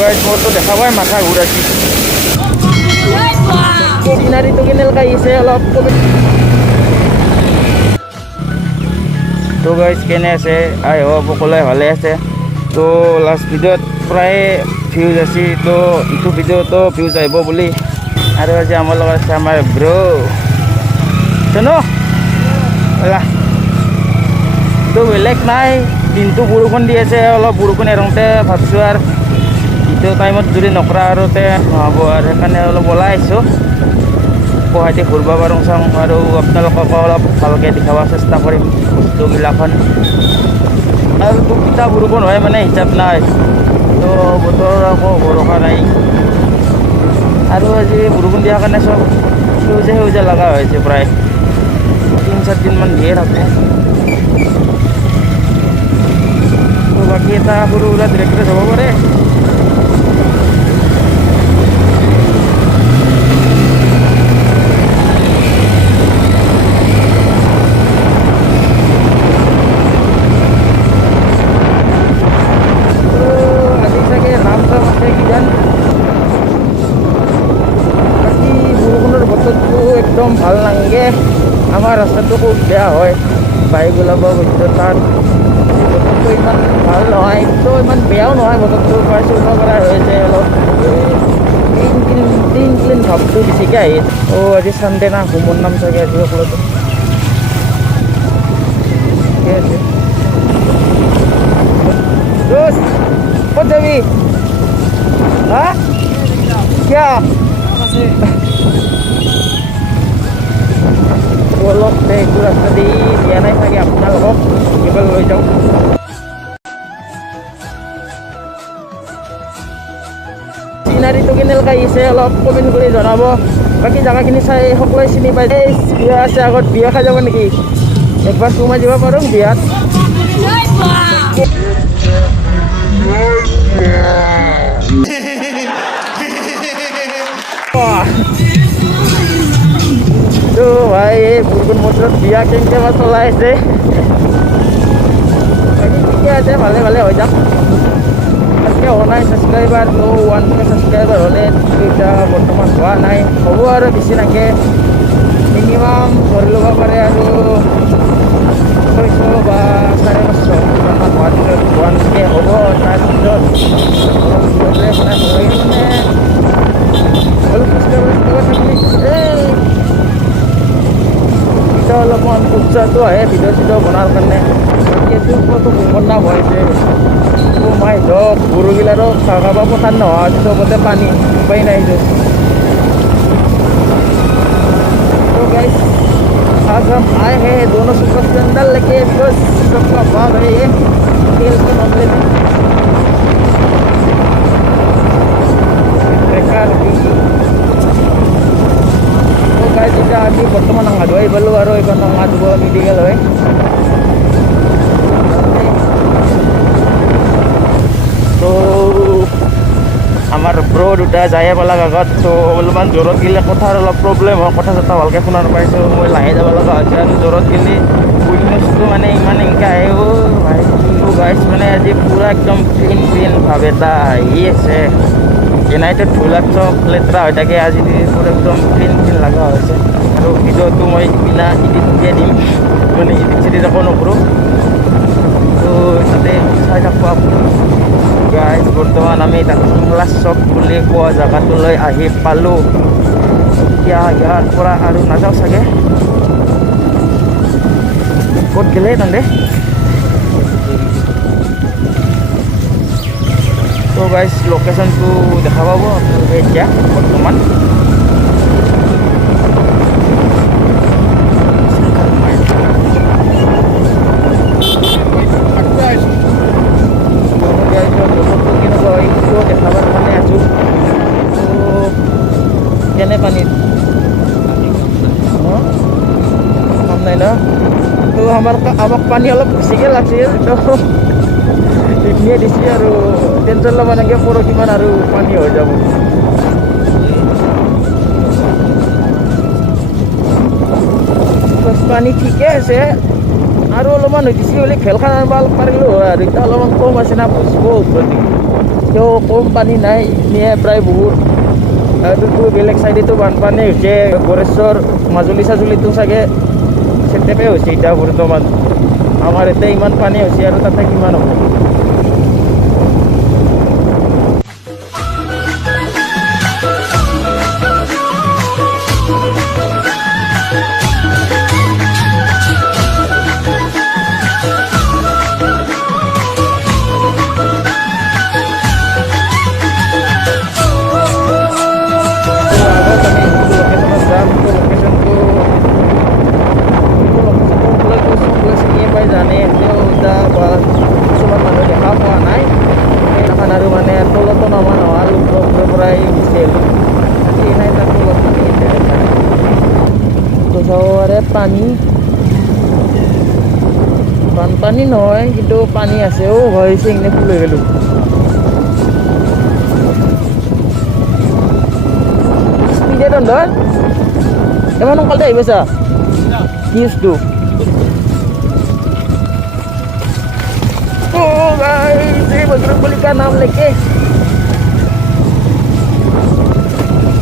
guys, moto দেখাবই মাথা ঘূৰাইছে চিনাৰীটো কেনেকুৱা আহিছে অলপ তো গাইজ কেনে আছে আই হোপ সকলোৱে ভালে আছে তো লাষ্ট ভিডিঅ'ত প্ৰায় ভিউজ আছে তো ইটো ভিডিঅ'তো ভিউজ আহিব বুলি আৰু আজি আমাৰ লগত আছে আমাৰ ব্ৰ' চনো তো বেলেগ নাই দিনটো বৰষুণ দি আছে অলপ বৰষুণ এৰোঁতে ভাবছোঁ আৰু ইটো টাইমত যদি নকৰা আৰু নহ'ব আৰু সেইকাৰণে অলপ ওলাই আহিছোঁ গুৱাহাটী ঘূৰিব পাৰোঁ চাওঁ আৰু আপোনালোকক অলপ ভালকৈ দেখাব চেষ্টা কৰিম বস্তুগিলাখন আৰু তো কিতা বৰষুণ হয় মানে হিচাপ নাই তো বতৰৰ আকৌ ভৰসা নাই আৰু আজি বৰষুণ দিয়াৰ কাৰণে চব সেউজীয়া সেউজীয়া লগা হৈছে প্ৰায় 3-4 দিনমান দিয়ে থাকোঁ তো বাকী এটা সৰু সুৰা ডিৰেক্টৰে যাব পাৰে একদম ভাল নালাগে আমাৰ ৰাস্তাটো খুব বেয়া হয় বাইক ওলাব বস্তু তাত বতৰটো ইমান ভাল নহয় তো ইমান বেয়াও নহয় বতৰটো প্ৰায় চলিব পৰা হৈছে অলপ ক্লিন ভাৱটো বেছিকৈ আহি আজি চানডে না হোমৰ নাম চাগে আজি সকলোতো ঠিকে আছে দোস্ত ক'ত যাবি হা কিয় অলপ এইটো ৰাস্তা দি দিয়া নাই চাগে আপোনালোকক এইবাৰ লৈ যাওঁ চিনাৰীটো কেনেকুৱা আহিছে অলপ কমেণ্ট কৰি জনাব বাকী জেগাখিনি চাই সকলোৱে চিনি পাই বিয়া আছে আগত বিয়া খাই যাব নেকি একবাৰ সোমাই যাব পাৰোঁ বিয়াত তো ভাই এই বৰষুণ বতৰত বিয়া কেনেকৈ বা চলাই আছে ঠিকে আছে ভালে ভালে হৈ যাম তাতকৈ হোৱা নাই ছাবস্ক্ৰাইবাৰ তো 1K ছাবস্ক্ৰাইবাৰ হ'লে এতিয়া বৰ্তমান হোৱা নাই হ'ব আৰু বেছি নাকে মিনিমাম ধৰি ল'ব পাৰে আৰু 600 বা 550 ইমানমান হোৱাৰ পিছত 1K হ'ব তাৰপিছত মানে অলপ ছাবস্ক্ৰাইবাৰ থাকিলে অলপমান উৎসাহটো আহে ভিডিঅ' চিডিঅ' বনোৱাৰ কাৰণে এইটো ওপৰতো বহুত নাম হৈছে মাই ধৰক গৰুগিলাৰো চাহ খাব পথাৰ নোহোৱা চবতে পানী উপায় নাই तो गाइस आज हम आए हैं दोनों सुपर स्प्लेंडर लेके बिकॉज सबका भाग है ये तेल के मामले में kita di berteman nang ngadu balu aro ikan nang ngadu media loh তো আমাৰ ব্ৰ দুটা যায় পালা আগত তো অলপমান জোৰত গ'লে কথাৰ অলপ প্ৰব্লেম হয় কথা চথা ভালকৈ শুনা নাপাইছোঁ মই লাহে যাব লগা হৈছে আৰু জোৰত গ'লে উইকনেছটো মানে ইমান এনেকৈ আহে ভাই গাইছ মানে আজি পূৰা একদম ক্লিন ভাৱ এটা আহি আছে এনাইতো ধূলাত চব লেতেৰা হৈ থাকে আজি পূৰা একদম ক্লিন লগা হৈছে আৰু ভিডিঅ'টো মই বিনা এডিট দিয়ে দিম মানে এডিট চেডিট একো নকৰোঁ তো তাতে চাই থাকোঁ আপুনি গাইজ বৰ্তমান আমি টাংলা চক বুলি কোৱা জেগাটোলৈ আহি পালোঁ এতিয়া ইয়াৰ পৰা আৰু নাযাওঁ চাগে ক'ত গ'লে তাতে তো গাইজ লোকেশ্যনটো দেখা পাব আপোনালোকে এতিয়া বৰ্তমান দেখাবাৰ কাৰণে আছোঁ কেনে পানীত কাম নাই ন তো আমাক পানী অলপ বেছিকৈ লাগিছিল তো এইখিনিয়ে দিছে আৰু টেনশ্যন ল'ব নালাগে পৰহিমান আৰু পানী হৈ যাব পানী ঠিকে আছে আৰু অলপমান হৈ দিছে বুলি খেলখন আনিব পাৰিলোঁ হয় আৰু এতিয়া অলপমান কম আছে না বুজিব তেও কম পানী নাই, নিয়ে প্ৰায় বহুত। আৰু বেলেগ চাইডেতো বানপানী হৈছে, গড়েশ্বৰ মাজুলী চাজুলীটো চাগে চেটেপে হৈছে এতিয়া বৰ্তমান। আমাৰ ইয়াতে ইমান পানী হৈছে আৰু তাতে কিমান হ'ব। পানী বানপানী নহয় কিন্তু পানী আছে। ভয় হৈছে এনে ফুল হৈ গেলো। স্পীডে ধৰ ইমান সোনকালে আহি পাইছা কি বস্তু? बजरंगबली का नाम लेके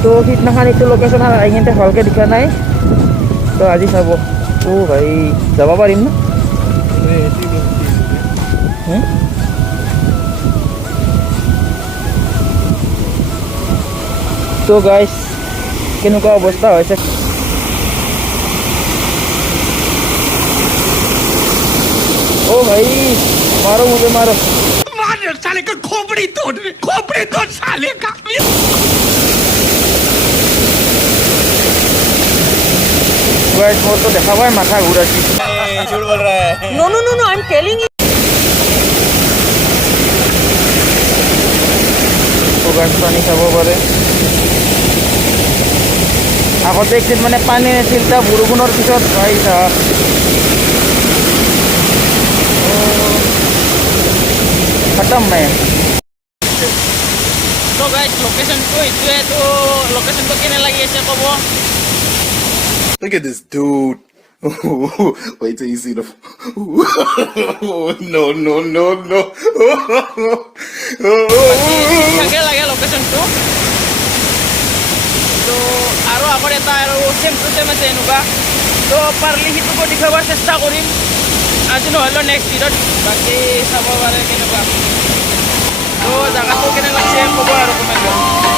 तो সিদিনাখন এইটো লোকেশ্যন আহি ভালকৈ দেখা নাই তো আজি চাব। ভাই যাব পাৰিম না? তো গাইছ কেনেকুৱা অৱস্থা হৈছে। भाई मारो मुझे मारो। मार साले का खोपड़ी तोड़ साले का। गाइस मोर तो देखा हुआ है माथा घूराची। झूठ बोल रहा है। No no no no I am telling you. तो गाइस पानी खाब पारे। আগতে একদিন মানে পানী আছিল, তা বৰষুণৰ পিছত আহিছা खत्म है। तो गाइस लोकेशन को इतने तो लोकेशन को केने लगी ऐसे कब? Look at this dude. Wait till you see the. No, no, no, no. क्या लगे लोकेशन को? तो आरो आगर এটা আৰু সেম টু সেম আছে এনেকুৱা। তো পাৰলি হিটো को দেখাবাৰ চেষ্টা কৰিম আজি নহলে নেক্সট ভিডিঅ'ত। বাকি চাব পাৰে কেনেকুৱা। তো জায়গাটো কেনে লাগছে ক'ব আৰু কমেণ্টত।